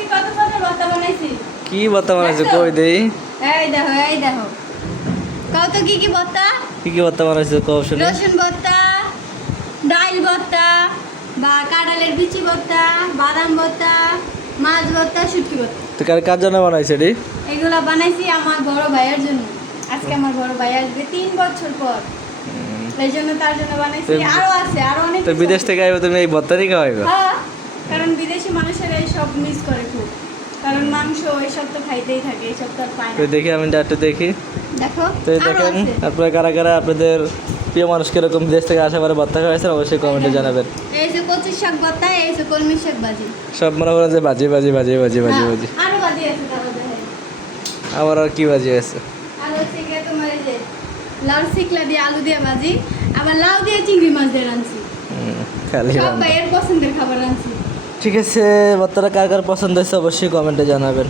আজকে কত ধরনের ভর্তা বানাইছি? কি ভর্তা বানাইছো কই দেই? এই দেখো কত কি ভর্তা? কি ভর্তা বানাইছো কও শুনি। রসুন ভর্তা, ডাল ভর্তা, বা কাঁঠালের বিচি ভর্তা, বাদাম ভর্তা, মাছ ভর্তা, শুটকি ভর্তা। তো কার জন্য বানাইছো এটি? এগুলা বানাইছি আমার বড় ভাইয়ের জন্য। আজকে আমার বড় ভাই আসবে 3 বছর পর, এই জন্য তার জন্য বানাইছি। আরো আছে, আরো অনেক তো কিছু বিদেশ আছে। থেকে আইবো তুমি এই ভর্তারই খাওয়াইবে? হ্যাঁ, কারণ বিদেশি মানুষেরা এই সব মিস করে খুব, কারণ মাংস এইসব তো খাইতেই থাকে, এইসব তো আর পায় তো না। দেখি আমি একটু দেখি। দেখো তো এই আরো দেখেন আছে। আপনারা কারা কারা আপনাদের প্রিয় মানুষ কিরকম বিদেশ থেকে আসা পরে ভর্তা খাওয়াইছেন অবশ্যই কমেন্টে জানাবেন। এই যে কচুর শাক ভর্তা, এই যে কলমি শাক ভাজি। সব মনে করেন যে বাজি বাজি বাজি বাজি বাজি হ্যাঁ, বাজি। আরো ভাজি আছে তার মধ্যে। আবার আর কি বাজি আছে? আর হচ্ছে গিয়ে তোমার এই যে লাল শিকলা দিয়ে আলু দিয়ে ভাজি, আবার লাউ দিয়ে চিংড়ি মাছ দিয়ে রাঁধছি। খালি সব রান্না। ভাইয়ের পছন্দের খাবার রাঁধছি। ঠিক আছে, ভর্তাটা কার কার পছন্দ হয়েছে অবশ্যই কমেন্টে জানাবেন।